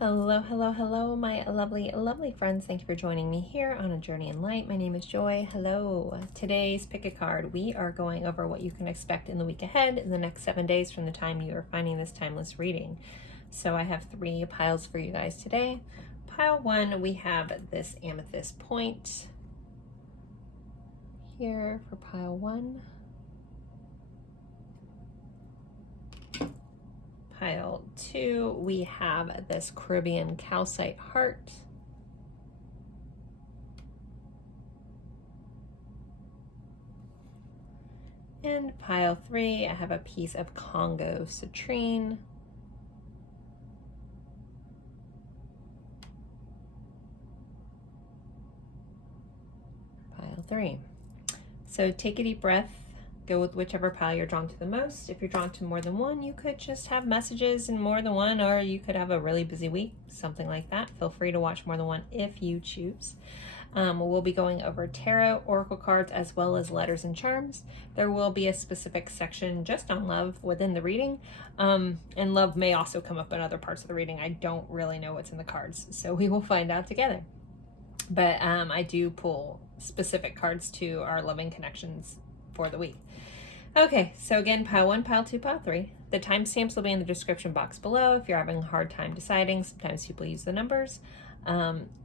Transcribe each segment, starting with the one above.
Hello, hello, hello, my lovely, lovely friends. Thank you for joining me here on A Journey in Light. My name is Joy. Hello. Today's pick a card. We are going over what you can expect in the week ahead in the next 7 days from the time you are finding this timeless reading. So I have 3 piles for you guys today. Pile 1, we have this amethyst point here for pile 1. Pile 2, we have this Caribbean calcite heart. And pile 3, I have a piece of Congo citrine. Pile 3. So take a deep breath. Go with whichever pile you're drawn to the most. If you're drawn to more than one, you could just have messages in more than one, or you could have a really busy week, something like that. Feel free to watch more than one if you choose. We'll be going over tarot, oracle cards, as well as letters and charms. There will be a specific section just on love within the reading, and love may also come up in other parts of the reading. I don't really know what's in the cards, so we will find out together. But I do pull specific cards to our loving connections for the week. Okay, so again, pile 1, pile 2, pile 3. The timestamps will be in the description box below if you're having a hard time deciding. Sometimes people use the numbers.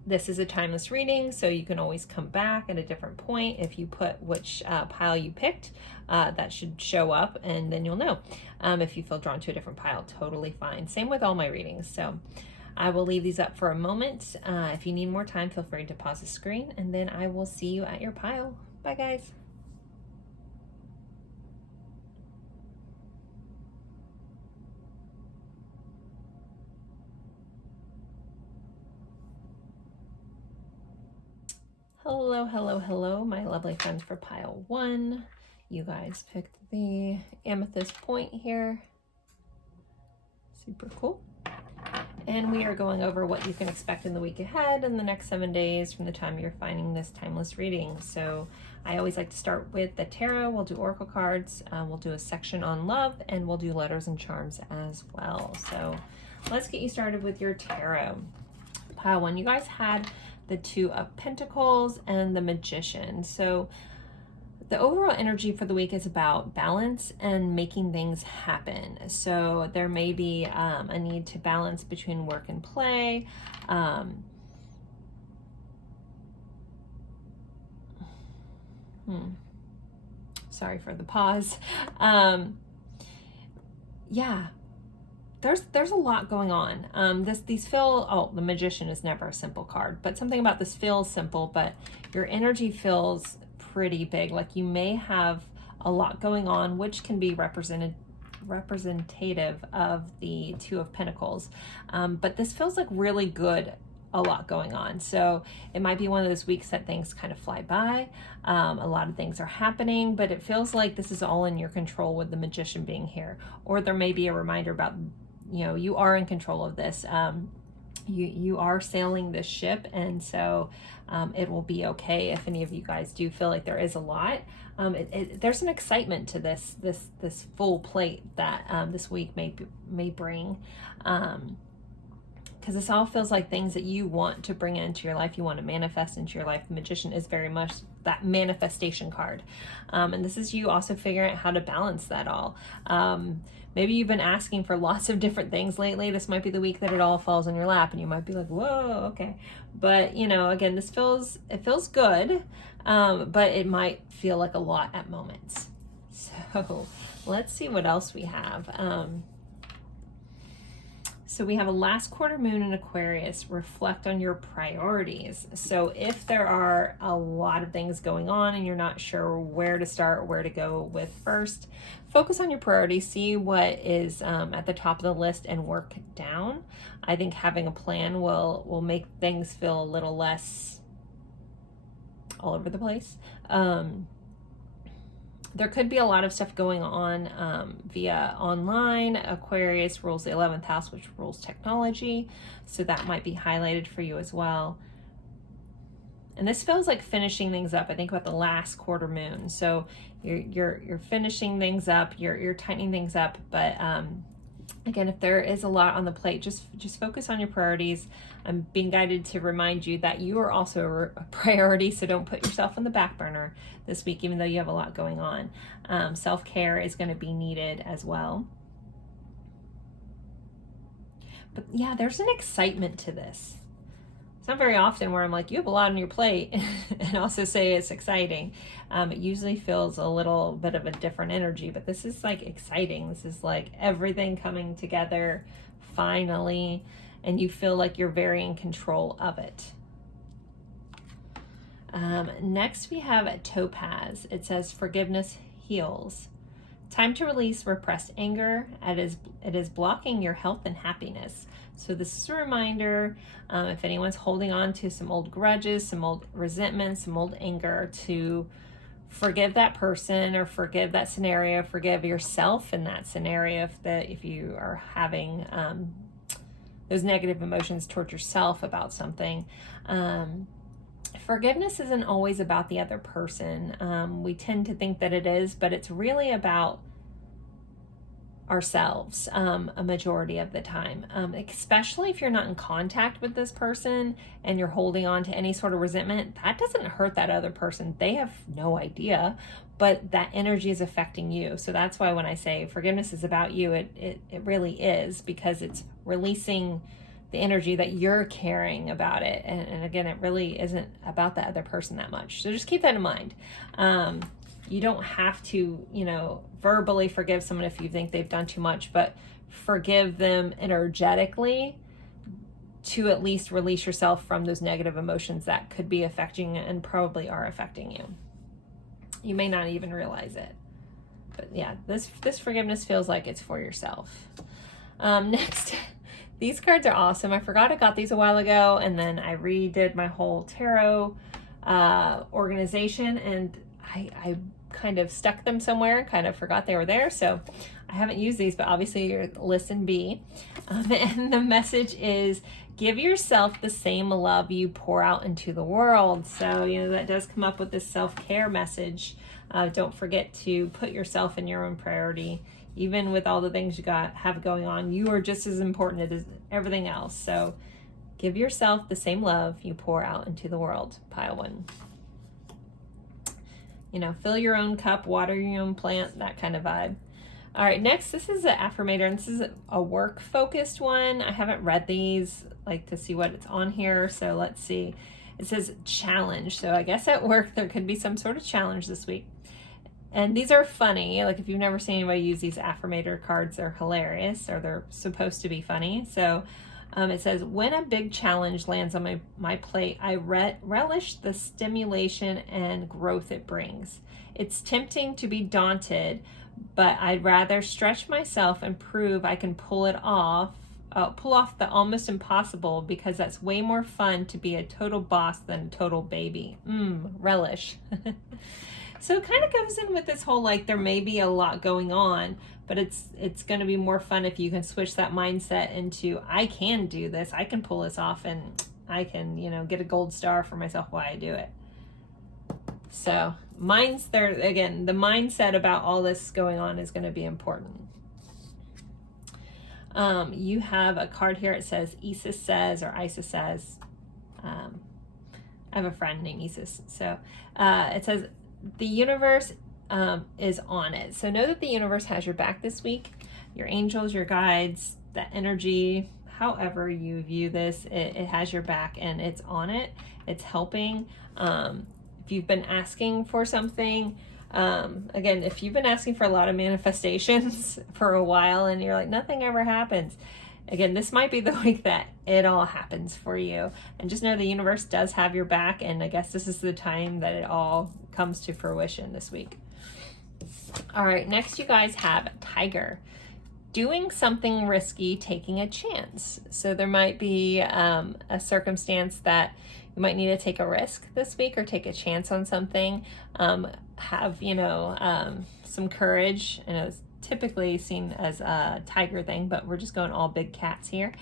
This is a timeless reading, so you can always come back at a different point. If you put which pile you picked, that should show up, and then you'll know. If you feel drawn to a different pile, totally fine. Same with all my readings. So I will leave these up for a moment. If you need more time, feel free to pause the screen, and then I will see you at your pile. Bye, guys. Hello, hello, hello, my lovely friends for pile 1. You guys picked the amethyst point here. Super cool. And we are going over what you can expect in the week ahead in the next 7 days from the time you're finding this timeless reading. So I always like to start with the tarot. We'll do oracle cards. We'll do a section on love, and we'll do letters and charms as well. So let's get you started with your tarot. Pile 1, you guys had the 2 of Pentacles and the Magician. So the overall energy for the week is about balance and making things happen. So there may be a need to balance between work and play. Sorry for the pause. Yeah. There's a lot going on. These feel, the Magician is never a simple card, but something about this feels simple, but your energy feels pretty big. Like you may have a lot going on, which can be representative of the 2 of Pentacles. But this feels like really good, a lot going on. So it might be one of those weeks that things kind of fly by. A lot of things are happening, but it feels like this is all in your control with the Magician being here. Or there may be a reminder about, you are in control of this. You are sailing this ship, and so it will be okay. If any of you guys do feel like there is a lot, there's an excitement to this full plate that this week may bring, because this all feels like things that you want to bring into your life, you want to manifest into your life. The Magician is very much that manifestation card, and this is you also figuring out how to balance that all. Maybe you've been asking for lots of different things lately. This might be the week that it all falls in your lap, and you might be like, whoa, okay. But, again, it feels good, but it might feel like a lot at moments. So let's see what else we have. So we have a last quarter moon in Aquarius. Reflect on your priorities. So if there are a lot of things going on and you're not sure where to start or where to go with first, focus on your priorities. See what is at the top of the list and work down. I think having a plan will make things feel a little less all over the place. There could be a lot of stuff going on via online. Aquarius rules the 11th house, which rules technology. So that might be highlighted for you as well. And this feels like finishing things up. I think about the last quarter moon. So you're finishing things up, you're tightening things up, but Again, if there is a lot on the plate, just focus on your priorities. I'm being guided to remind you that you are also a priority, so don't put yourself on the back burner this week, even though you have a lot going on. Self-care is going to be needed as well. But yeah, there's an excitement to this. It's not very often where I'm like, you have a lot on your plate and also say it's exciting. It usually feels a little bit of a different energy, but this is like exciting. This is like everything coming together finally, and you feel like you're very in control of it. Next we have a topaz. It says forgiveness heals. Time to release repressed anger. It is blocking your health and happiness. So this is a reminder, if anyone's holding on to some old grudges, some old resentment, some old anger, to forgive that person or forgive that scenario, forgive yourself in that scenario if you are having those negative emotions towards yourself about something. Forgiveness isn't always about the other person. We tend to think that it is, but it's really about ourselves a majority of the time, especially if you're not in contact with this person and you're holding on to any sort of resentment. That doesn't hurt that other person. They have no idea, but that energy is affecting you. So that's why when I say forgiveness is about you, it really is, because it's releasing the energy that you're carrying about it. And again, it really isn't about the other person that much. So just keep that in mind. You don't have to, verbally forgive someone if you think they've done too much, but forgive them energetically to at least release yourself from those negative emotions that could be affecting and probably are affecting you. You may not even realize it. But yeah, this forgiveness feels like it's for yourself. Next, these cards are awesome. I forgot I got these a while ago, and then I redid my whole tarot organization, and I kind of stuck them somewhere, kind of forgot they were there, so I haven't used these, but obviously you're listen B. And the message is, give yourself the same love you pour out into the world. So, that does come up with this self-care message. Don't forget to put yourself in your own priority. Even with all the things you have going on, you are just as important as everything else. So give yourself the same love you pour out into the world. Pile one. Fill your own cup, water your own plant, that kind of vibe. All right, next, this is an affirmator, and this is a work-focused one. I haven't read these, to see what it's on here, so let's see. It says challenge, so I guess at work there could be some sort of challenge this week. And these are funny. If you've never seen anybody use these affirmator cards, they're hilarious, or they're supposed to be funny. So it says, when a big challenge lands on my plate, I relish the stimulation and growth it brings. It's tempting to be daunted, but I'd rather stretch myself and prove I can pull off the almost impossible, because that's way more fun to be a total boss than a total baby. Relish. So it kind of goes in with this whole, there may be a lot going on, but it's going to be more fun if you can switch that mindset into, I can do this, I can pull this off, and I can, get a gold star for myself while I do it. So the mindset about all this going on is going to be important. You have a card here. It says Isis says, or Isis says. I have a friend named Isis. So it says, the universe is on it. So know that the universe has your back this week. Your angels, your guides, that energy, however you view this, it has your back and it's on it. It's helping. If you've been asking for something, again, if you've been asking for a lot of manifestations for a while and you're like, nothing ever happens, again, this might be the week that it all happens for you. And just know the universe does have your back, and I guess this is the time that it all comes to fruition this week. All right, next you guys have Tiger. Doing something risky, taking a chance. So there might be a circumstance that you might need to take a risk this week or take a chance on something. Have, some courage. I know it's typically seen as a tiger thing, but we're just going all big cats here.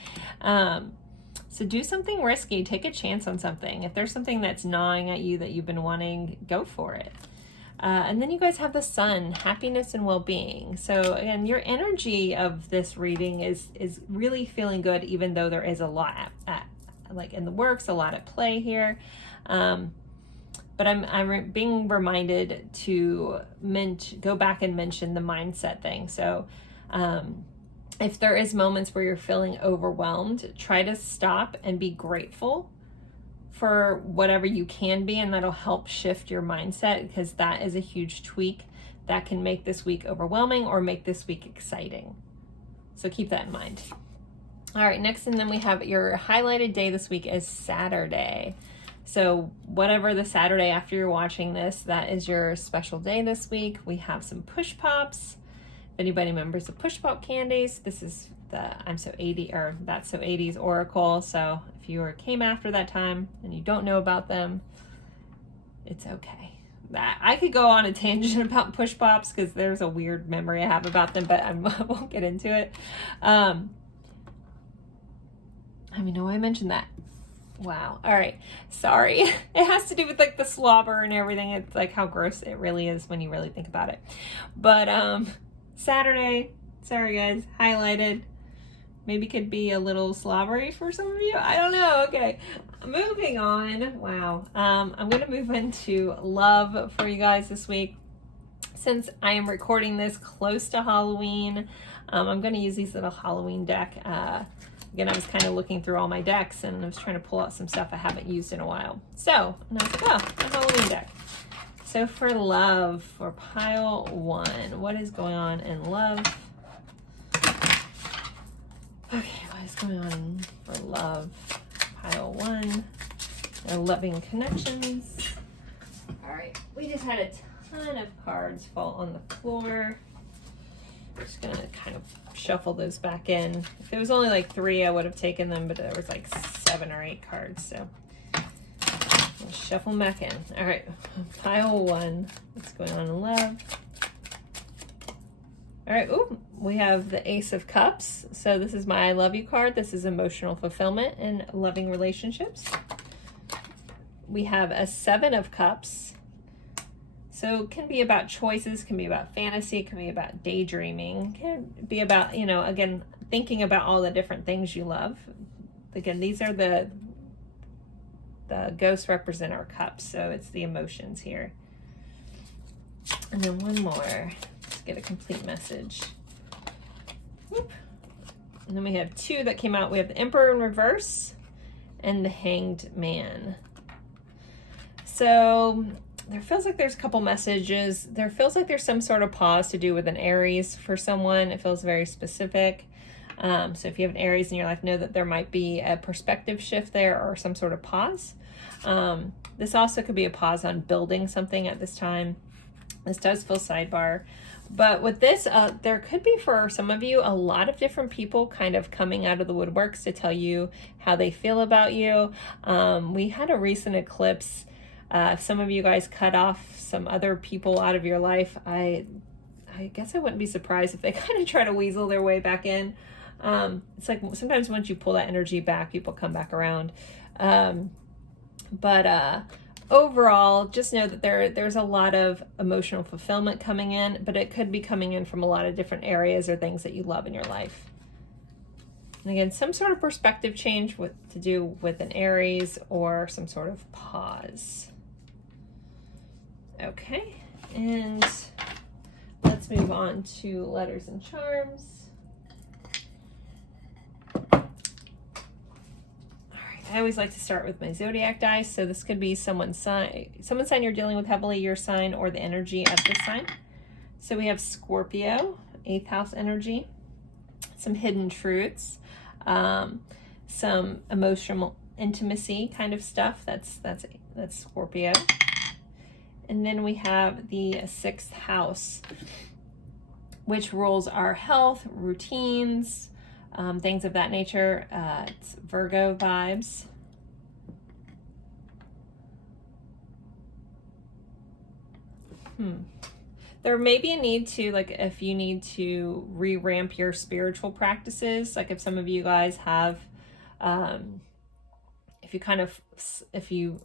So do something risky, take a chance on something. If there's something that's gnawing at you that you've been wanting, go for it. And then you guys have the sun, happiness and well-being. So again, your energy of this reading is really feeling good, even though there is a lot at like in the works, a lot at play here. But I'm being reminded to go back and mention the mindset thing. So if there is moments where you're feeling overwhelmed, try to stop and be grateful for whatever you can be, and that'll help shift your mindset, because that is a huge tweak that can make this week overwhelming or make this week exciting. So keep that in mind. All right, next, and then we have your highlighted day this week is Saturday. So whatever the Saturday after you're watching this, that is your special day this week. We have some push pops. If anybody remembers the push pop candies, this is the That's So 80s Oracle. So if you came after that time and you don't know about them, it's okay. I could go on a tangent about push pops because there's a weird memory I have about them, but I won't get into it. I know I mentioned that. Wow. All right. Sorry. It has to do with like the slobber and everything. It's like how gross it really is when you really think about it. But Saturday, sorry guys, highlighted. Maybe could be a little slobbery for some of you. I don't know. Okay. Moving on. Wow. I'm going to move into love for you guys this week. Since I am recording this close to Halloween, I'm going to use these little Halloween deck. Again, I was kind of looking through all my decks and I was trying to pull out some stuff I haven't used in a while. So, and I was like, oh, a Halloween deck. So for love, for pile 1, what is going on in love? Okay, what is going on for love? Pile 1, loving connections. All right, we just had a ton of cards fall on the floor. I'm just gonna kind of shuffle those back in. If it was only like 3, I would have taken them, but there was like 7 or 8 cards, so I'll shuffle them back in. All right, pile 1, what's going on in love? All right, ooh, we have the Ace of Cups. So this is my I love you card. This is emotional fulfillment and loving relationships. We have a 7 of Cups. So it can be about choices, can be about fantasy, it can be about daydreaming, can be about, again, thinking about all the different things you love. Again, these are the ghosts represent our cups, so it's the emotions here. And then one more. Let's get a complete message. Whoop. And then we have 2 that came out. We have the Emperor in reverse and the Hanged Man. So there feels like there's a couple messages. There feels like there's some sort of pause to do with an Aries for someone. It feels very specific. So if you have an Aries in your life, know that there might be a perspective shift there or some sort of pause. This also could be a pause on building something at this time. This does feel sidebar. But with this, there could be for some of you a lot of different people kind of coming out of the woodworks to tell you how they feel about you. We had a recent eclipse. If some of you guys cut off some other people out of your life, I guess I wouldn't be surprised if they kind of try to weasel their way back in. It's like sometimes once you pull that energy back, people come back around. Overall, just know that there's a lot of emotional fulfillment coming in, but it could be coming in from a lot of different areas or things that you love in your life. And again, some sort of perspective change to do with an Aries or some sort of pause. Okay, and let's move on to letters and charms. I always like to start with my zodiac dice. So this could be someone's sign you're dealing with heavily, your sign, or the energy of this sign. So we have Scorpio, 8th house energy, some hidden truths, some emotional intimacy kind of stuff. That's Scorpio. And then we have the 6th house, which rules our health, routines, things of that nature. It's Virgo vibes. There may be a need to, like, if you need to re-ramp your spiritual practices, like if some of you guys have, if you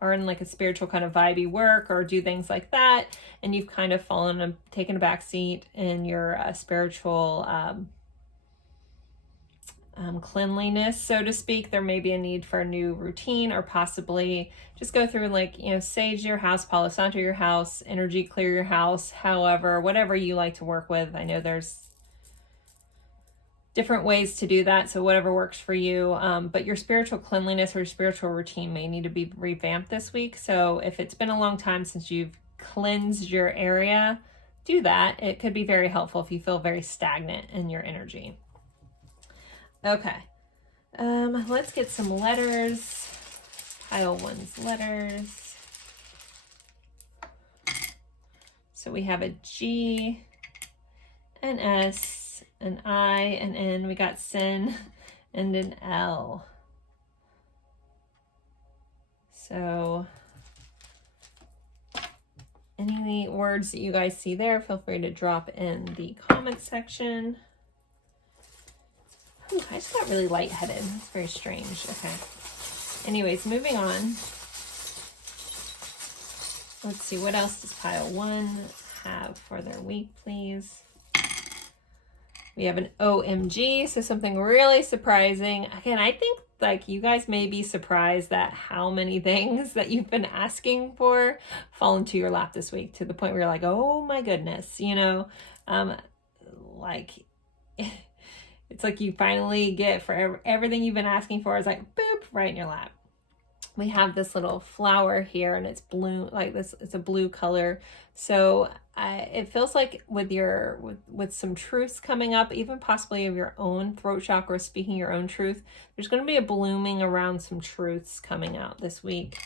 are in like a spiritual kind of vibey work or do things like that, and you've kind of fallen and taken a back seat in your spiritual cleanliness, so to speak, there may be a need for a new routine, or possibly just go through and like, you know, sage your house, Palo Santo your house, energy clear your house, however, whatever you like to work with. I know there's different ways to do that, so whatever works for you. But your spiritual cleanliness or your spiritual routine may need to be revamped this week. So if it's been a long time since you've cleansed your area, do that. It could be very helpful if you feel very stagnant in your energy. Okay, let's get some letters. Pile 1's letters. So we have a G, an S, an I, an N. We got sin and an L. So any words that you guys see there, feel free to drop in the comment section. Ooh, I just got really lightheaded. It's very strange. Okay. Anyways, moving on. Let's see, what else does pile 1 have for their week, please? We have an OMG, so something really surprising. Again, I think like you guys may be surprised at how many things that you've been asking for fall into your lap this week, to the point where you're like, oh my goodness, you know, like it's like you finally get for everything you've been asking for is like boop right in your lap. We have this little flower here, and it's blue, like this. It's a blue color, so it feels like with some truths coming up, even possibly of your own throat chakra, speaking your own truth. There's going to be a blooming around some truths coming out this week.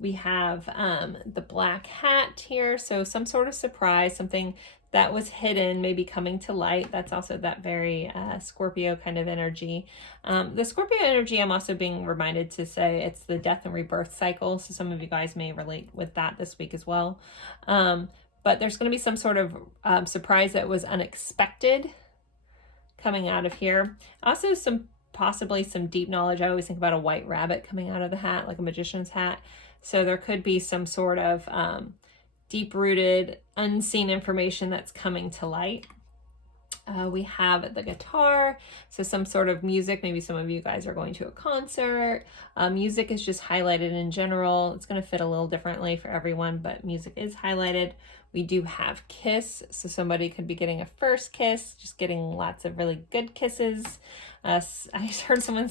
We have the black hat here, so some sort of surprise, something that was hidden, maybe coming to light. That's also that very Scorpio kind of energy. The Scorpio energy, I'm also being reminded to say it's the death and rebirth cycle. So some of you guys may relate with that this week as well. But there's going to be some sort of surprise that was unexpected coming out of here. Also possibly some deep knowledge. I always think about a white rabbit coming out of the hat, like a magician's hat. So there could be some sort of deep-rooted, unseen information that's coming to light. We have the guitar, so some sort of music. Maybe some of you guys are going to a concert. Music is just highlighted in general. It's going to fit a little differently for everyone, but music is highlighted. We do have kiss, so somebody could be getting a first kiss, just getting lots of really good kisses. I heard someone,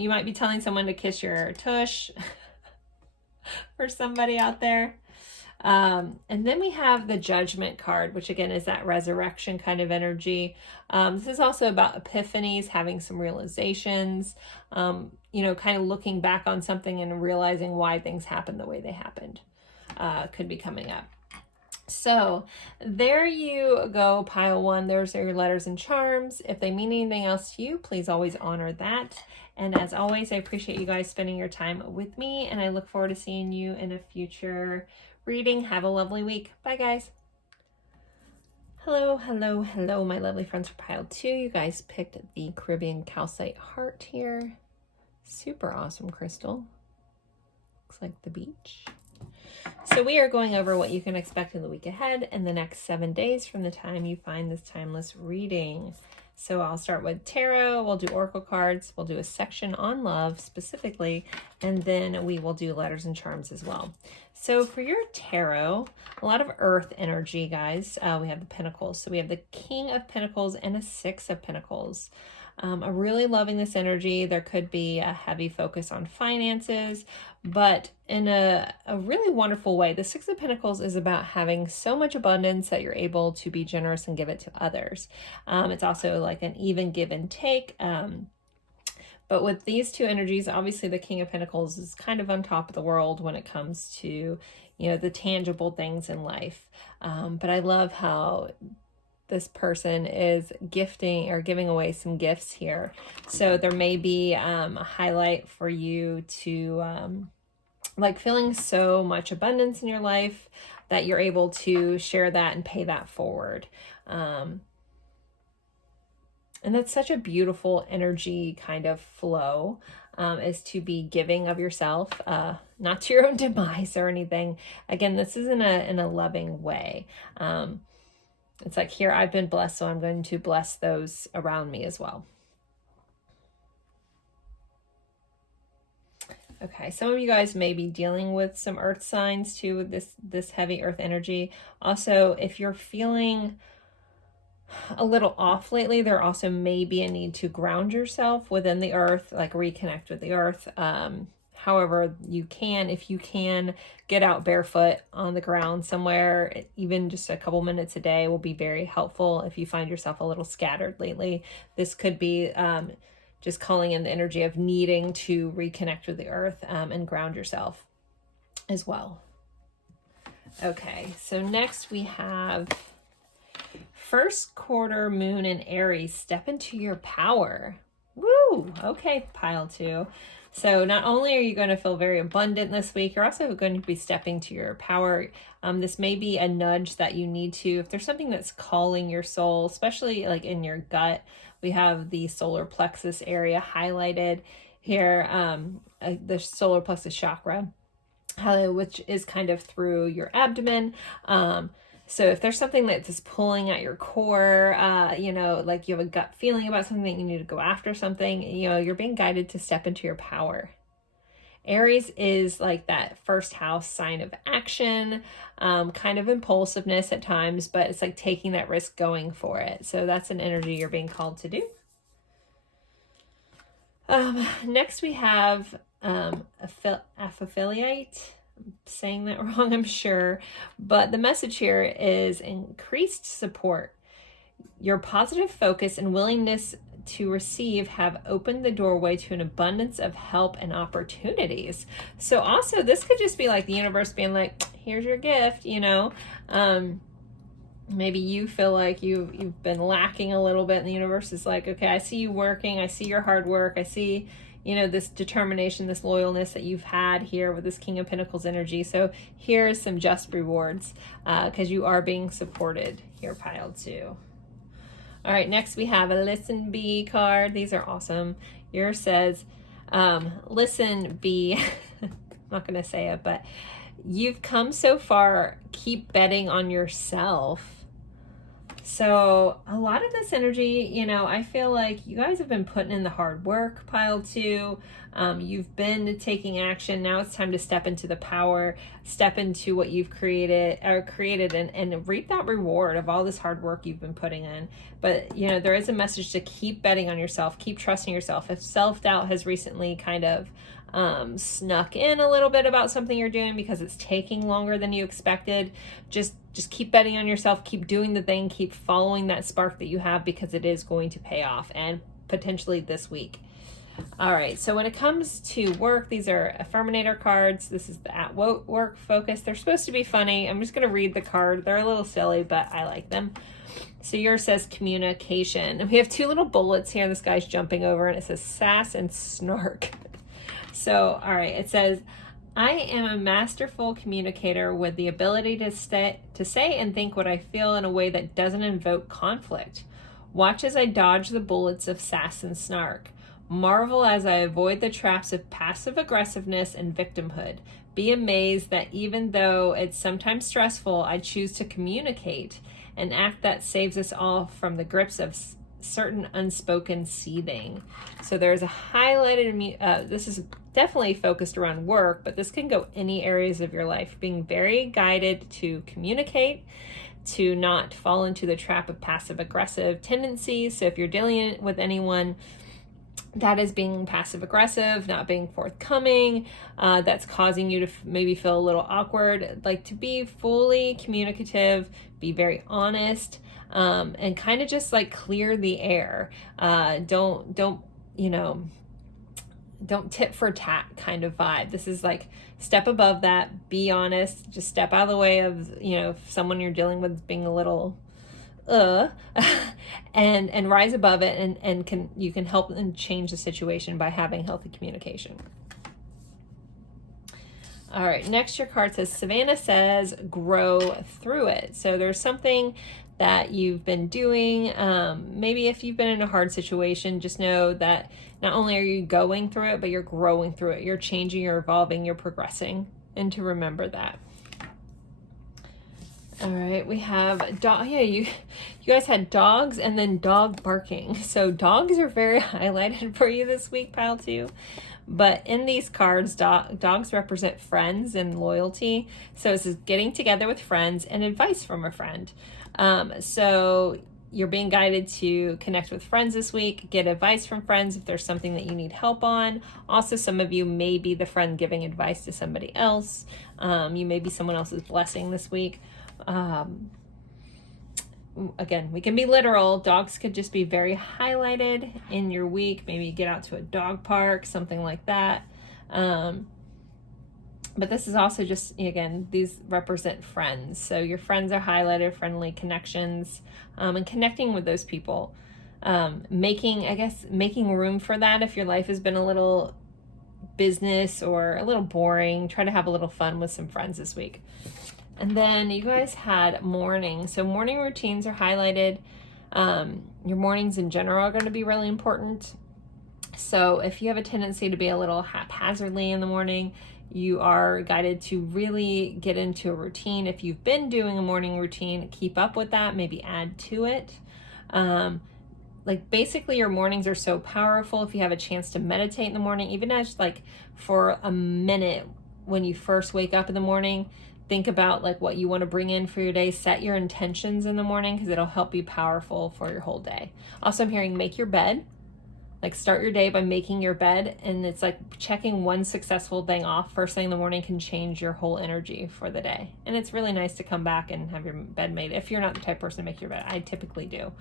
you might be telling someone to kiss your tush for somebody out there. And then we have the Judgment card, which again is that resurrection kind of energy. This is also about epiphanies, having some realizations, you know, kind of looking back on something and realizing why things happened the way they happened, could be coming up. So there you go, pile 1. There's your letters and charms. If they mean anything else to you, please always honor that. And as always, I appreciate you guys spending your time with me, and I look forward to seeing you in a future reading. Have a lovely week. Bye, guys. Hello, hello, hello, my lovely friends for pile 2. You guys picked the Caribbean calcite heart here. Super awesome crystal. Looks like the beach. So we are going over what you can expect in the week ahead in the next 7 days from the time you find this timeless reading. So I'll start with tarot, we'll do oracle cards, we'll do a section on love specifically, and then we will do letters and charms as well. So for your tarot, a lot of earth energy, guys. We have the pentacles. So we have the King of Pentacles and a Six of Pentacles. I'm really loving this energy. There could be a heavy focus on finances, but in a really wonderful way. The Six of Pentacles is about having so much abundance that you're able to be generous and give it to others. It's also like an even give and take. But with these two energies, obviously the King of Pentacles is kind of on top of the world when it comes to, you know, the tangible things in life. But I love how this person is gifting or giving away some gifts here. So there may be a highlight for you to like feeling so much abundance in your life that you're able to share that and pay that forward. And that's such a beautiful energy kind of flow. is to be giving of yourself, not to your own demise or anything. Again, this is in a loving way. It's like, here, I've been blessed, so I'm going to bless those around me as well. Okay, some of you guys may be dealing with some earth signs too, with this heavy earth energy. Also, if you're feeling a little off lately, there also may be a need to ground yourself within the earth, like reconnect with the earth. However, if you can, get out barefoot on the ground somewhere, even just a couple minutes a day will be very helpful if you find yourself a little scattered lately. This could be just calling in the energy of needing to reconnect with the earth and ground yourself as well. Okay, so next we have first quarter moon in Aries. Step into your power. Woo! Okay, pile 2. So not only are you going to feel very abundant this week, you're also going to be stepping to your power. This may be a nudge that you need to, if there's something that's calling your soul, especially like in your gut. We have the solar plexus area highlighted here, the solar plexus chakra, which is kind of through your abdomen. So if there's something that's pulling at your core, like you have a gut feeling about something that you need to go after something, you're being guided to step into your power. Aries is like that first house sign of action, kind of impulsiveness at times, but it's like taking that risk, going for it. So that's an energy you're being called to do. Next we have Aphiliite. I'm saying that wrong, I'm sure, but the message here is increased support. Your positive focus and willingness to receive have opened the doorway to an abundance of help and opportunities. So also this could just be like the universe being like, here's your gift, maybe you feel like you've been lacking a little bit, and the universe is like, okay, I see you working, I see your hard work, I see this determination, this loyalness that you've had here with this King of Pentacles energy. So here's some just rewards because you are being supported here, pile 2. All right, next we have a Listen Bee card. These are awesome. Yours says, listen Bee, I'm not going to say it, but you've come so far, keep betting on yourself. So a lot of this energy, I feel like you guys have been putting in the hard work, pile 2. You've been taking action. Now it's time to step into the power, step into what you've created and reap that reward of all this hard work you've been putting in. But, there is a message to keep betting on yourself, keep trusting yourself. If self-doubt has recently kind of snuck in a little bit about something you're doing because it's taking longer than you expected, just keep betting on yourself, keep doing the thing, keep following that spark that you have, because it is going to pay off, and potentially this week. All right, so when it comes to work, these are Affirminator cards. This is the at work focus. They're supposed to be funny. I'm just going to read the card. They're a little silly, but I like them. So yours says communication. And we have 2 little bullets here. This guy's jumping over, and it says sass and snark. So, all right, it says, I am a masterful communicator with the ability to say and think what I feel in a way that doesn't invoke conflict. Watch as I dodge the bullets of sass and snark. Marvel as I avoid the traps of passive aggressiveness and victimhood. Be amazed that even though it's sometimes stressful, I choose to communicate, an act that saves us all from the grips of certain unspoken seething. So there's a highlighted, this is definitely focused around work, but this can go any areas of your life. Being very guided to communicate, to not fall into the trap of passive aggressive tendencies. So if you're dealing with anyone that is being passive aggressive, not being forthcoming, that's causing you to maybe feel a little awkward, like to be fully communicative, be very honest, and kind of just like clear the air. Don't tit for tat kind of vibe. This is like step above that, be honest, just step out of the way of, if someone you're dealing with being a little and rise above it, and you can help and change the situation by having healthy communication. All right, next your card says, Savannah says, grow through it. So there's something that you've been doing. Maybe if you've been in a hard situation, just know that not only are you going through it, but you're growing through it. You're changing, you're evolving, you're progressing. And to remember that. All right, we have dog. Yeah, you guys had dogs and then dog barking. So dogs are very highlighted for you this week, pile 2. But in these cards, dogs represent friends and loyalty. So this is getting together with friends and advice from a friend. So you're being guided to connect with friends this week, get advice from friends if there's something that you need help on. Also, some of you may be the friend giving advice to somebody else. You may be someone else's blessing this week. Again, we can be literal. Dogs could just be very highlighted in your week. Maybe get out to a dog park, something like that. But this is also just, again, these represent friends. So your friends are highlighted, friendly connections, and connecting with those people. Making room for that if your life has been a little business or a little boring. Try to have a little fun with some friends this week. And then you guys had morning. So morning routines are highlighted. Your mornings in general are going to be really important. So if you have a tendency to be a little haphazardly in the morning, you are guided to really get into a routine. If you've been doing a morning routine, keep up with that, maybe add to it. Like basically your mornings are so powerful. If you have a chance to meditate in the morning, even as like for a minute when you first wake up in the morning, think about like what you want to bring in for your day. Set your intentions in the morning because it'll help be powerful for your whole day. Also, I'm hearing make your bed. Like start your day by making your bed, and it's like checking one successful thing off first thing in the morning can change your whole energy for the day. And it's really nice to come back and have your bed made if you're not the type of person to make your bed. I typically do.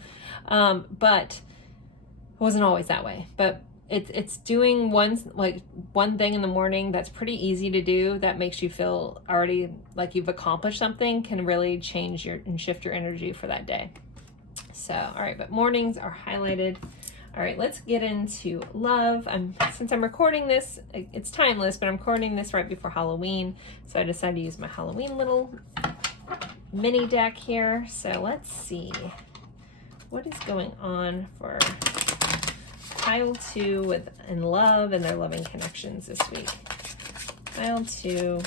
But it wasn't always that way. But it's doing one thing in the morning that's pretty easy to do that makes you feel already like you've accomplished something, can really change and shift your energy for that day. So, all right, but mornings are highlighted. All right, let's get into love. Since I'm recording this, it's timeless, but I'm recording this right before Halloween, so I decided to use my Halloween little mini deck here. So let's see what is going on for pile 2 in love and their loving connections this week. Pile 2,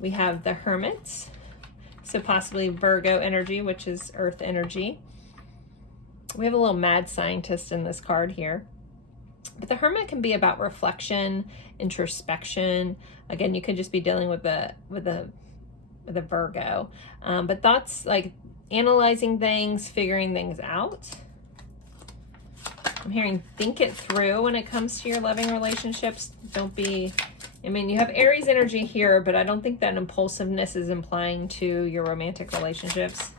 we have the Hermit, so possibly Virgo energy, which is earth energy. We have a little mad scientist in this card here. But the Hermit can be about reflection, introspection. Again, you could just be dealing with a Virgo. But thoughts like analyzing things, figuring things out. I'm hearing think it through when it comes to your loving relationships. You have Aries energy here, but I don't think that impulsiveness is implying to your romantic relationships.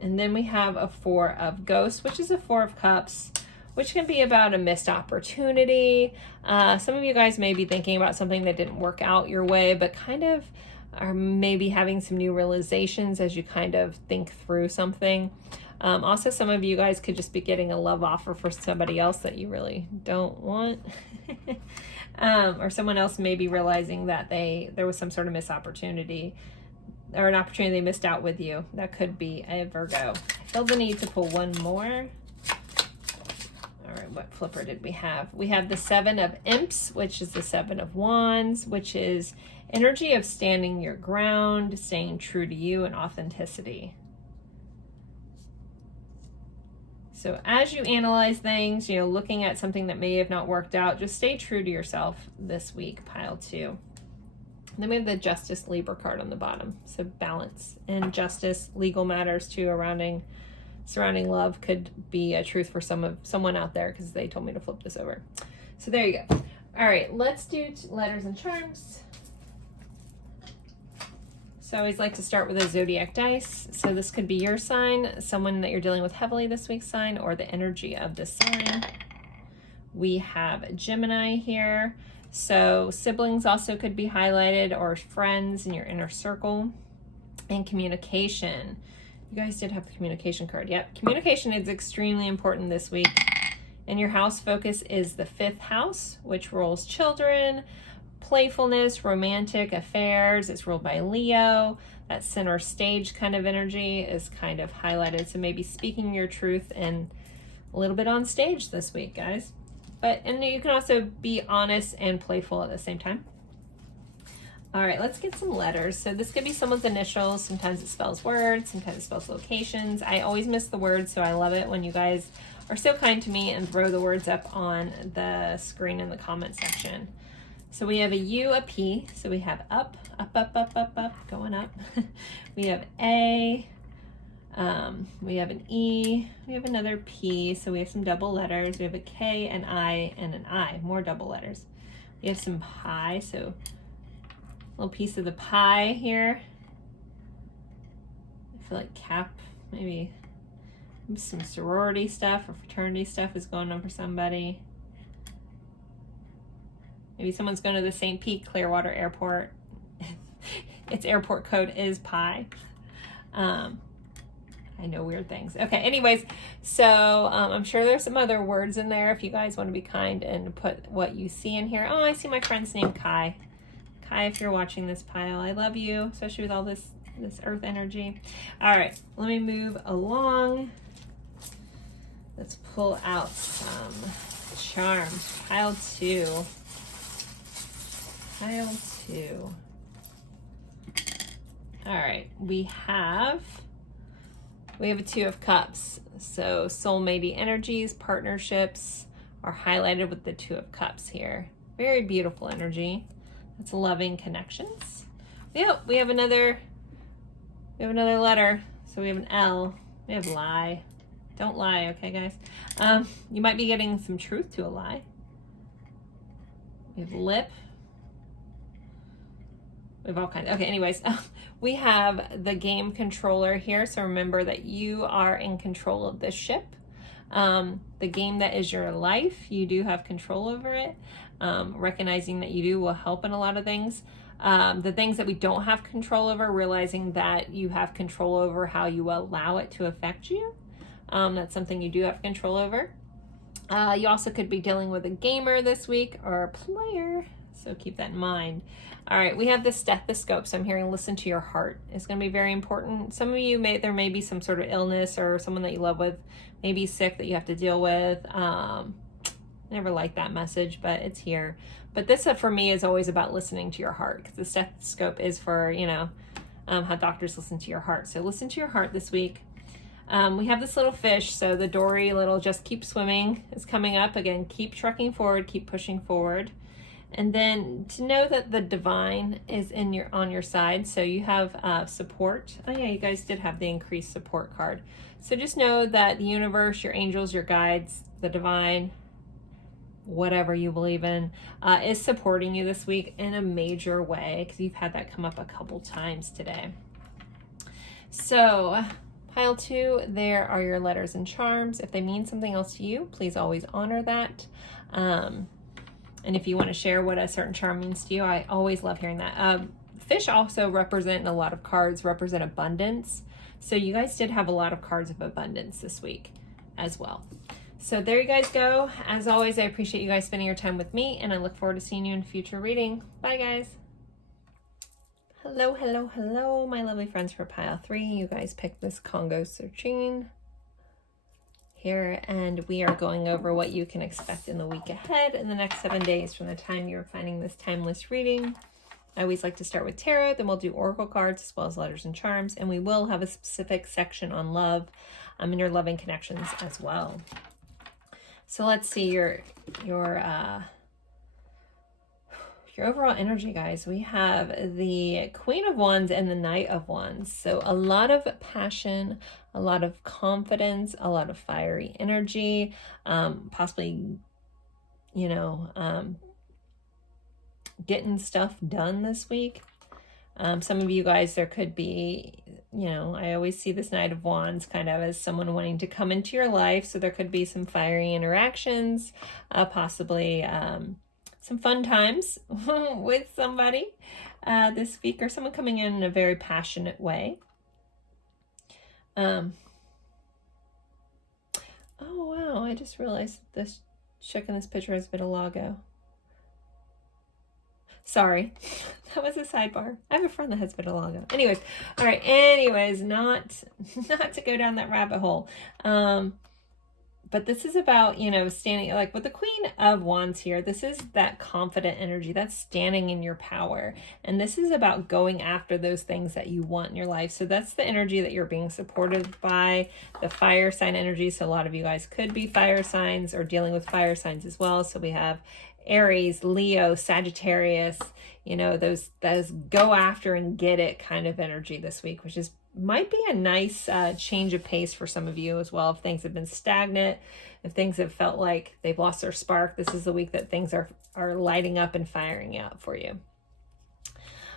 And then we have a 4 of Ghosts, which is a 4 of Cups, which can be about a missed opportunity. Some of you guys may be thinking about something that didn't work out your way, but kind of are maybe having some new realizations as you kind of think through something. Also, some of you guys could just be getting a love offer for somebody else that you really don't want. Or someone else may be realizing that there was some sort of missed opportunity or an opportunity they missed out with you. That could be a Virgo. I feel the need to pull one more. All right, what flipper did we have? We have the 7 of Imps, which is the 7 of Wands, which is energy of standing your ground, staying true to you, and authenticity. So as you analyze things, looking at something that may have not worked out, just stay true to yourself this week, pile 2. And then we have the Justice Libra card on the bottom. So balance and justice, legal matters too, surrounding love could be a truth for someone out there because they told me to flip this over. So there you go. All right, let's do letters and charms. So I always like to start with a zodiac dice. So this could be your sign, someone that you're dealing with heavily this week's sign, or the energy of the sign. We have Gemini here. So siblings also could be highlighted, or friends in your inner circle. And communication. You guys did have the communication card. Yep, communication is extremely important this week. And your house focus is the 5th house, which rules children, playfulness, romantic affairs. It's ruled by Leo. That center stage kind of energy is kind of highlighted. So maybe speaking your truth and a little bit on stage this week, guys. And you can also be honest and playful at the same time. All right, let's get some letters. So this could be someone's initials. Sometimes it spells words, sometimes it spells locations. I always miss the words, so I love it when you guys are so kind to me and throw the words up on the screen in the comment section. So we have a U, a P. So we have up, up, up, up, up, up, going up. We have A. We have an E. We have another P. So we have some double letters. We have a K, an I, and an I. More double letters. We have some pie. So a little piece of the pie here. I feel like maybe some sorority stuff or fraternity stuff is going on for somebody. Maybe someone's going to the St. Pete Clearwater Airport. Its airport code is pi. I know weird things. Okay, anyways, so I'm sure there's some other words in there if you guys want to be kind and put what you see in here. Oh, I see my friend's name, Kai. Kai, if you're watching this pile, I love you, especially with all this earth energy. All right, let me move along. Let's pull out some charms. Pile 2. Pile 2. All right, we have a 2 of Cups. So soulmate energies, partnerships are highlighted with the 2 of Cups here. Very beautiful energy. That's loving connections. Yep, we have another letter. So we have an L. We have lie. Don't lie, okay, guys? You might be getting some truth to a lie. We have lip. We have all kinds. Okay, anyways, we have the game controller here. So remember that you are in control of this ship. The game that is your life, you do have control over it. Recognizing that you do will help in a lot of things. The things that we don't have control over, realizing that you have control over how you allow it to affect you. That's something you do have control over. You also could be dealing with a gamer this week or a player, so keep that in mind. All right, we have the stethoscope, so I'm hearing listen to your heart. It's going to be very important. Some of you there may be some sort of illness or someone that you love with may be sick that you have to deal with. Never liked that message, but it's here. But this for me is always about listening to your heart, because the stethoscope is for, how doctors listen to your heart. So listen to your heart this week. We have this little fish, so the Dory little just keep swimming is coming up. Again, keep trucking forward, keep pushing forward. And then to know that the divine is on your side. So you have support. Oh yeah, you guys did have the increased support card. So just know that the universe, your angels, your guides, the divine, whatever you believe in, is supporting you this week in a major way, because you've had that come up a couple times today. So pile 2, there are your letters and charms. If they mean something else to you, please always honor that. And if you want to share what a certain charm means to you, I always love hearing that. Fish also represent, in a lot of cards, represent abundance. So you guys did have a lot of cards of abundance this week as well. So there you guys go. As always, I appreciate you guys spending your time with me, and I look forward to seeing you in a future reading. Bye, guys. Hello, hello, hello, my lovely friends for pile 3. You guys picked this Congo searching here, and we are going over what you can expect in the week ahead in the next 7 days from the time you're finding this timeless reading. I always like to start with tarot, then we'll do oracle cards as well as letters and charms, and we will have a specific section on love and your loving connections as well. So let's see your overall energy, guys. We have the Queen of Wands and the Knight of Wands. So a lot of passion, a lot of confidence, a lot of fiery energy, possibly, getting stuff done this week. Some of you guys, there could be, I always see this Knight of Wands kind of as someone wanting to come into your life. So there could be some fiery interactions, possibly some fun times with somebody this week, or someone coming in a very passionate way. Oh, wow. I just realized this chick in this picture has vitiligo. Sorry, that was a sidebar. I have a friend that has vitiligo. Anyways, all right. Anyways, not to go down that rabbit hole. But this is about, you know, standing, like with the Queen of Wands here, this is that confident energy, that's standing in your power. And this is about going after those things that you want in your life. So that's the energy that you're being supported by, the fire sign energy. So a lot of you guys could be fire signs or dealing with fire signs as well. So we have Aries, Leo, Sagittarius, you know, those go after and get it kind of energy this week, which is might be a nice change of pace for some of you as well. If things have been stagnant, if things have felt like they've lost their spark, this is the week that things are lighting up and firing out for you.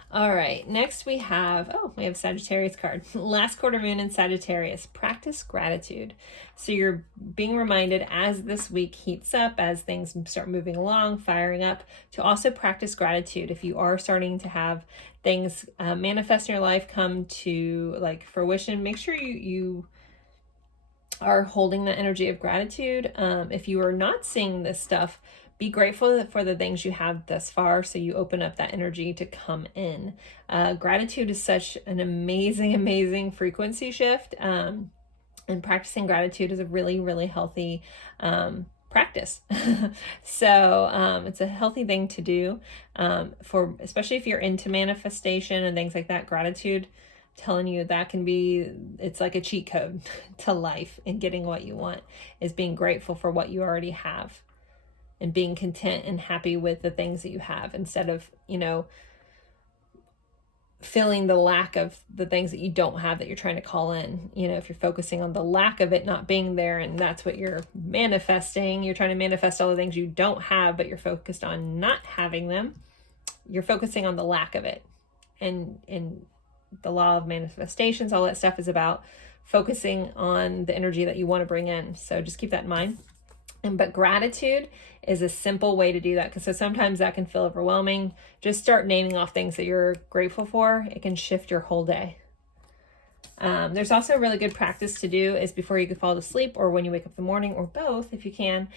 All right, next we have Sagittarius card. Last quarter moon in Sagittarius, practice gratitude. So you're being reminded as this week heats up, as things start moving along, firing up, to also practice gratitude. If you are starting to have things manifest in your life, come to like fruition, make sure you are holding the energy of gratitude. If you are not seeing this stuff, be grateful for the things you have thus far, so you open up that energy to come in. Gratitude is such an amazing frequency shift, and practicing gratitude is a really, really healthy practice. So it's a healthy thing to do, for especially if you're into manifestation and things like that. Gratitude, telling you that can be, it's like a cheat code to life and getting what you want, is being grateful for what you already have and being content and happy with the things that you have, instead of, you know, feeling the lack of the things that you don't have that you're trying to call in. You know, if you're focusing on the lack of it not being there, and that's what you're manifesting, you're trying to manifest all the things you don't have, but you're focused on not having them, you're focusing on the lack of it. And the law of manifestations, all that stuff is about focusing on the energy that you want to bring in. So just keep that in mind. But gratitude is a simple way to do that, because so sometimes that can feel overwhelming. Just start naming off things that you're grateful for. It can shift your whole day. There's also a really good practice to do is before you fall to sleep, or when you wake up in the morning, or both if you can,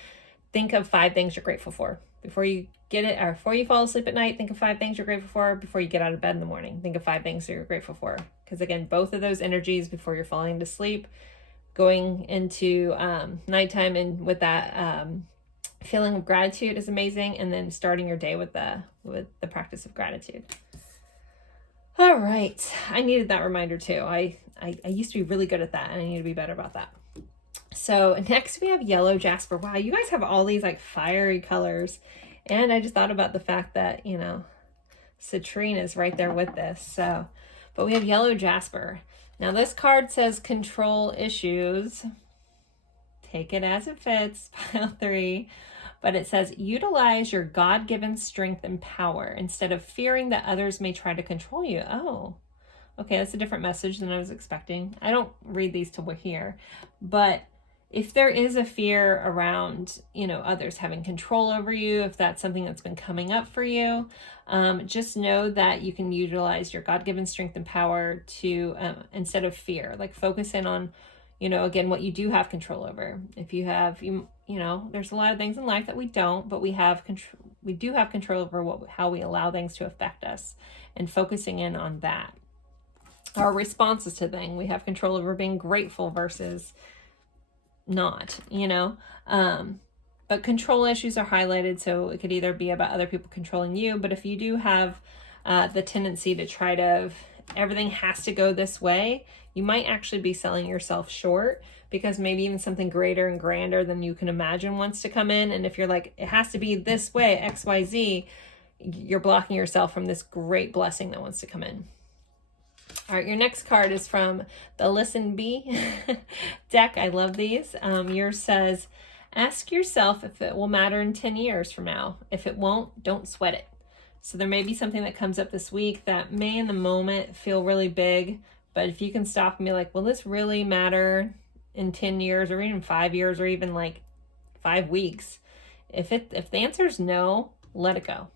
think of 5 things you're grateful for. Before you before you fall asleep at night, think of 5 things you're grateful for. Before you get out of bed in the morning, think of 5 things that you're grateful for. Because again, both of those energies before you're falling to sleep, going into nighttime, and with that feeling of gratitude is amazing. And then starting your day with the practice of gratitude. All right, I needed that reminder too. I used to be really good at that, and I need to be better about that. So next we have yellow jasper. Wow, you guys have all these like fiery colors, and I just thought about the fact that, you know, citrine is right there with this. So, but we have yellow jasper. Now this card says control issues. Take it as it fits, pile 3. But it says utilize your God-given strength and power instead of fearing that others may try to control you. Oh, okay, that's a different message than I was expecting. I don't read these till we're here. But if there is a fear around, you know, others having control over you, if that's something that's been coming up for you, just know that you can utilize your God-given strength and power to, instead of fear, like focus in on, you know, again, what you do have control over. If you have, you know, there's a lot of things in life that we don't, but we do have control over how we allow things to affect us, and focusing in on that. Our responses to things, we have control over being grateful versus not, you know, but control issues are highlighted. So it could either be about other people controlling you, but if you do have the tendency to try to, everything has to go this way, you might actually be selling yourself short, because maybe even something greater and grander than you can imagine wants to come in. And if you're like, it has to be this way, XYZ, you're blocking yourself from this great blessing that wants to come in. All right, your next card is from the Listen Be deck. I love these. Yours says, ask yourself if it will matter in 10 years from now. If it won't, don't sweat it. So there may be something that comes up this week that may in the moment feel really big, but if you can stop and be like, will this really matter in 10 years or even 5 years or even like 5 weeks? If the answer is no, let it go.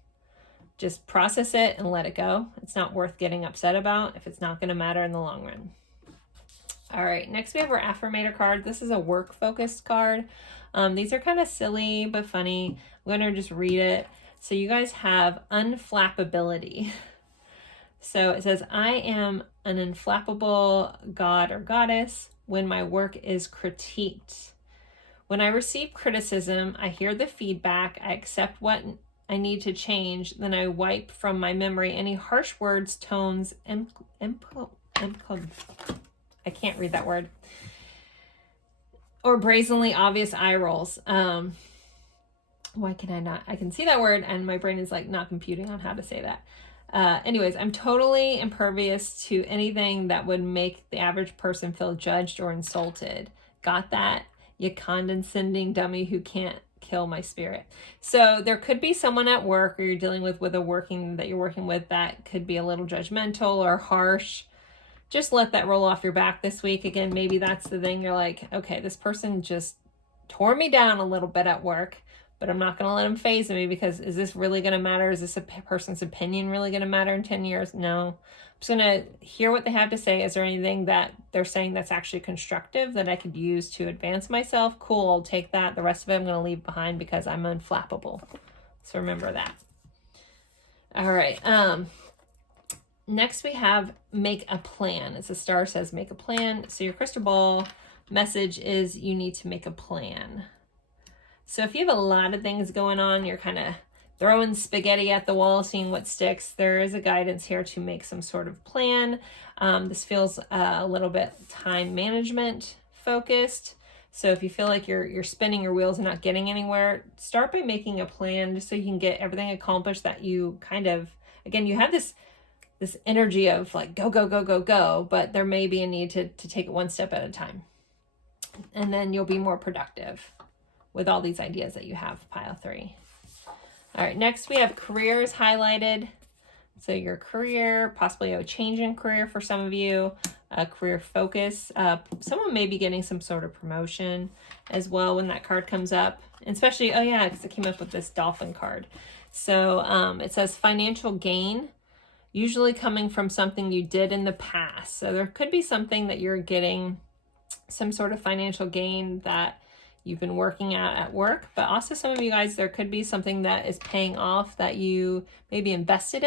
Just process it and let it go. It's not worth getting upset about if it's not going to matter in the long run. All right, next we have our affirmator card. This is a work-focused card. These are kind of silly but funny. I'm going to just read it. So you guys have unflappability. So it says, I am an inflappable god or goddess when my work is critiqued. When I receive criticism, I hear the feedback, I accept what I need to change, then I wipe from my memory any harsh words, tones, I can't read that word, or brazenly obvious eye rolls. Why can I not? I can see that word and my brain is like not computing on how to say that. Anyways, I'm totally impervious to anything that would make the average person feel judged or insulted. Got that? You condescending dummy who can't kill my spirit. So there could be someone at work, or you're dealing with you're working with, that could be a little judgmental or harsh. Just let that roll off your back this week. Again, maybe that's the thing. You're like, okay, this person just tore me down a little bit at work, but I'm not going to let them phase me, because is this really going to matter? Is this a person's opinion really going to matter in 10 years? No. I'm just going to hear what they have to say. Is there anything that they're saying that's actually constructive that I could use to advance myself? Cool, I'll take that. The rest of it I'm going to leave behind because I'm unflappable. So remember that. All right. Next we have make a plan. As the star says, make a plan. So your crystal ball message is you need to make a plan. So if you have a lot of things going on, you're kind of throwing spaghetti at the wall, seeing what sticks, there is a guidance here to make some sort of plan. This feels a little bit time management focused. So if you feel like you're spinning your wheels and not getting anywhere, start by making a plan just so you can get everything accomplished that you kind of, again, you have this energy of like go, go, go, go, go, but there may be a need to take it one step at a time. And then you'll be more productive with all these ideas that you have, pile 3. All right, next we have careers highlighted. So your career, possibly a change in career for some of you, a career focus. Someone may be getting some sort of promotion as well when that card comes up. And especially, oh yeah, because it came up with this dolphin card. So it says financial gain, usually coming from something you did in the past. So there could be something that you're getting some sort of financial gain that you've been working at work, but also some of you guys, there could be something that is paying off that you maybe invested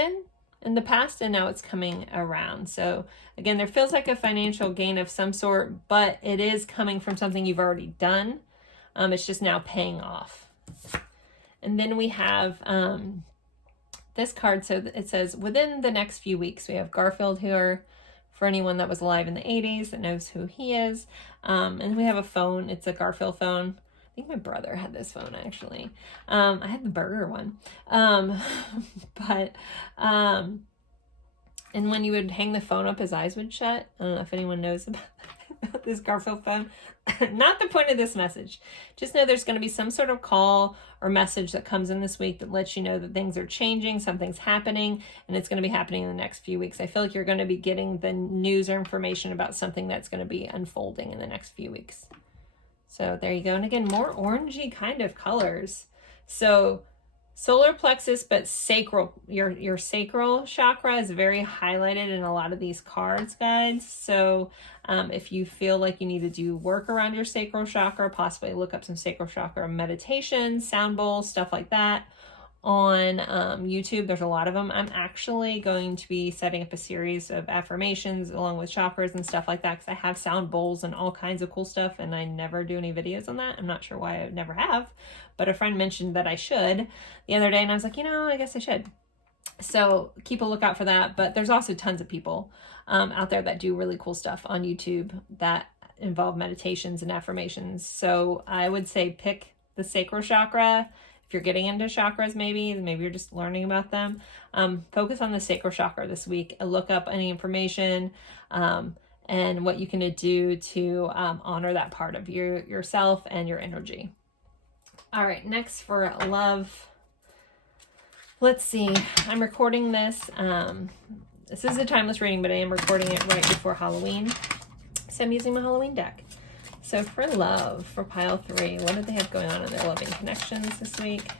in the past and now it's coming around. So again, there feels like a financial gain of some sort, but it is coming from something you've already done. It's just now paying off. And then we have this card. So it says within the next few weeks, we have Garfield here. For anyone that was alive in the 80s that knows who he is. And we have a phone. It's a Garfield phone. I think my brother had this phone, actually. I had the burger one. And when you would hang the phone up, his eyes would shut. I don't know if anyone knows about this Garfield phone. Not the point of this message. Just know there's going to be some sort of call or message that comes in this week that lets you know that things are changing, something's happening, and it's going to be happening in the next few weeks. I feel like you're going to be getting the news or information about something that's going to be unfolding in the next few weeks. So there you go. And again, more orangey kind of colors. So solar plexus, but sacral, your sacral chakra is very highlighted in a lot of these cards, guys. So if you feel like you need to do work around your sacral chakra, possibly look up some sacral chakra meditation, sound bowls, stuff like that on YouTube. There's a lot of them. I'm actually going to be setting up a series of affirmations along with chakras and stuff like that, because I have sound bowls and all kinds of cool stuff, and I never do any videos on that. I'm not sure why I never have, but a friend mentioned that I should the other day, and I was like, I guess I should. So keep a lookout for that. But there's also tons of people out there that do really cool stuff on YouTube that involve meditations and affirmations. So I would say pick the sacral chakra. If you're getting into chakras, maybe you're just learning about them. Focus on the sacral chakra this week. Look up any information and what you can do to honor that part of yourself and your energy. All right, next for love. Let's see. I'm recording this. This is a timeless reading, but I am recording it right before Halloween. So I'm using my Halloween deck. So for love, for pile 3, what do they have going on in their loving connections this week?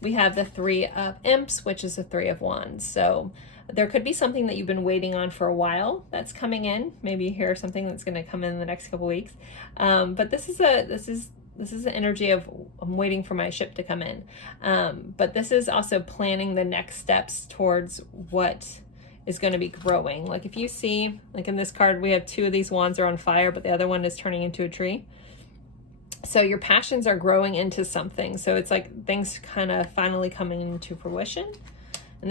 We have the 3 of Imps, which is the 3 of Wands. So there could be something that you've been waiting on for a while that's coming in. Maybe you hear something that's going to come in the next couple weeks. But this is the energy of I'm waiting for my ship to come in. But this is also planning the next steps towards what is going to be growing. Like if you see, like in this card, we have 2 of these wands are on fire, but the other one is turning into a tree. So your passions are growing into something. So it's like things kind of finally coming into fruition. And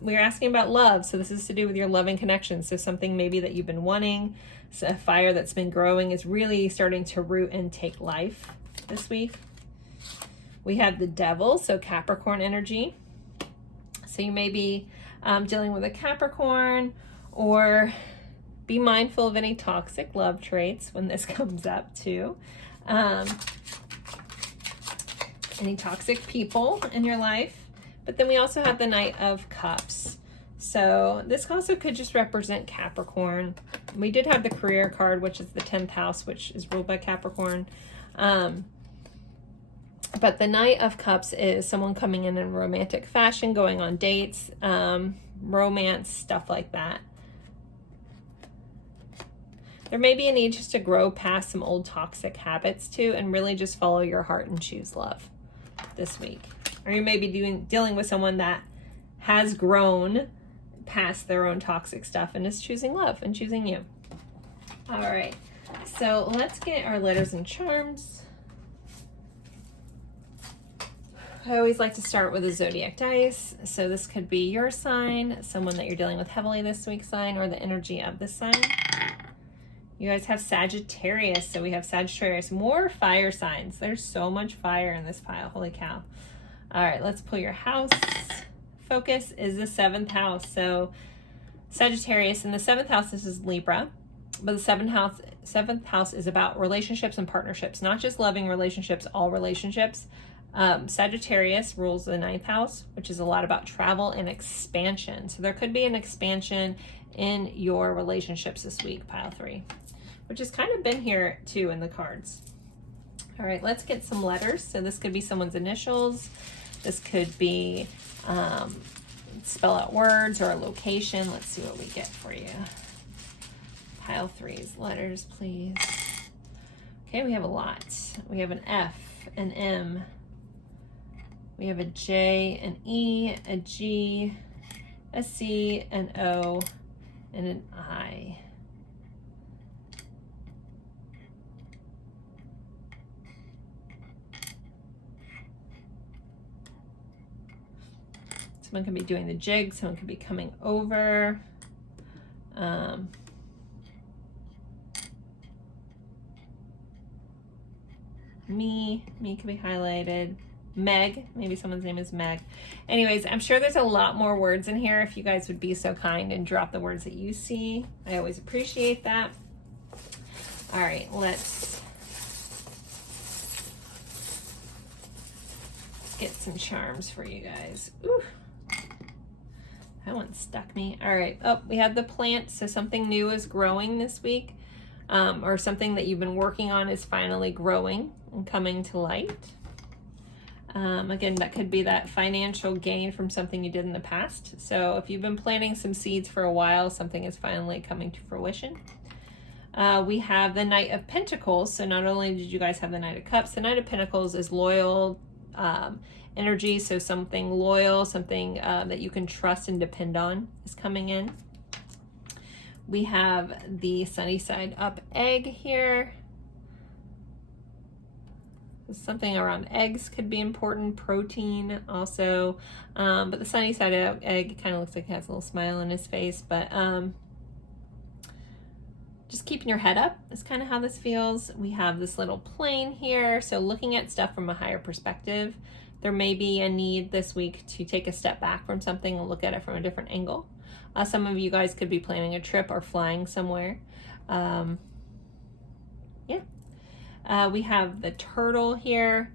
we're asking about love. So this is to do with your loving connections. So something maybe that you've been wanting, so a fire that's been growing is really starting to root and take life this week. We have the Devil, so Capricorn energy. So you may be dealing with a Capricorn, or be mindful of any toxic love traits when this comes up too. Any toxic people in your life. But then we also have the Knight of Cups. So this also could just represent Capricorn. We did have the career card, which is the 10th house, which is ruled by Capricorn. But the Knight of Cups is someone coming in romantic fashion, going on dates, romance, stuff like that. There may be a need just to grow past some old toxic habits too, and really just follow your heart and choose love this week. Or you may be dealing with someone that has grown past their own toxic stuff and is choosing love and choosing you. All right, so let's get our letters and charms. I always like to start with a zodiac dice. So this could be your sign, someone that you're dealing with heavily this week sign, or the energy of the sign. You guys have Sagittarius. So we have Sagittarius, more fire signs. There's so much fire in this pile. Holy cow. All right, let's pull your house. Focus is the 7th house. So Sagittarius in the 7th house, this is Libra. But the 7th house is about relationships and partnerships, not just loving relationships, all relationships. Sagittarius rules the 9th house, which is a lot about travel and expansion. So there could be an expansion in your relationships this week, pile 3, which has kind of been here too in the cards. All right, let's get some letters. So this could be someone's initials. This could be spell out words or a location. Let's see what we get for you. Pile 3's letters, please. Okay, we have a lot. We have an F, an M. We have a J, an E, a G, a C, an O, and an I. Someone could be doing the jig, someone could be coming over. Me could be highlighted. Meg, maybe someone's name is Meg. Anyways, I'm sure there's a lot more words in here. If you guys would be so kind and drop the words that you see, I always appreciate that. All right, let's get some charms for you guys. Ooh, that one stuck me. All right, oh, we have the plant. So something new is growing this week, or something that you've been working on is finally growing and coming to light. Again, that could be that financial gain from something you did in the past. So if you've been planting some seeds for a while, something is finally coming to fruition. We have the Knight of Pentacles. So not only did you guys have the Knight of Cups, the Knight of Pentacles is loyal energy. So something loyal, something that you can trust and depend on is coming in. We have the Sunny Side Up egg here. Something around eggs could be important, protein also, but the Sunny Side Up egg kind of looks like he has a little smile on his face, but just keeping your head up is kind of how this feels. We have this little plane here, so looking at stuff from a higher perspective. There may be a need this week to take a step back from something and look at it from a different angle. Some of you guys could be planning a trip or flying somewhere. We have the turtle here,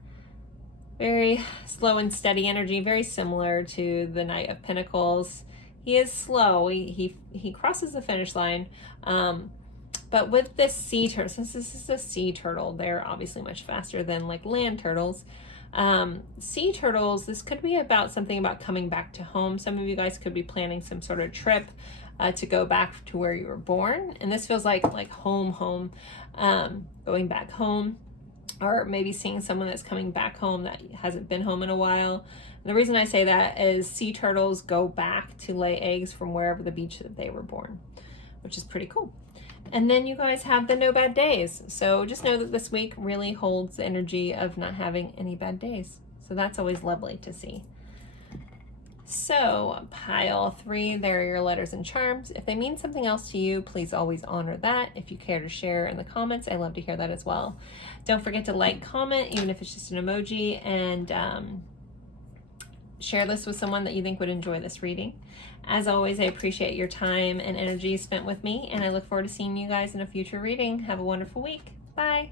very slow and steady energy, very similar to the Knight of Pentacles. He is slow, he crosses the finish line, but with this sea turtle, since this is a sea turtle, they're obviously much faster than like land turtles. Sea turtles, this could be about something about coming back to home. Some of you guys could be planning some sort of trip to go back to where you were born, and this feels like home, going back home. or maybe seeing someone that's coming back home that hasn't been home in a while. And the reason I say that is sea turtles go back to lay eggs from wherever the beach that they were born, which is pretty cool. And then you guys have the no bad days. So just know that this week really holds the energy of not having any bad days. So that's always lovely to see. So pile 3, there are your letters and charms. If they mean something else to you, please always honor that. If you care to share in the comments, I love to hear that as well. Don't forget to like, comment, even if it's just an emoji, and share this with someone that you think would enjoy this reading. As always, I appreciate your time and energy spent with me, and I look forward to seeing you guys in a future reading. Have a wonderful week. Bye.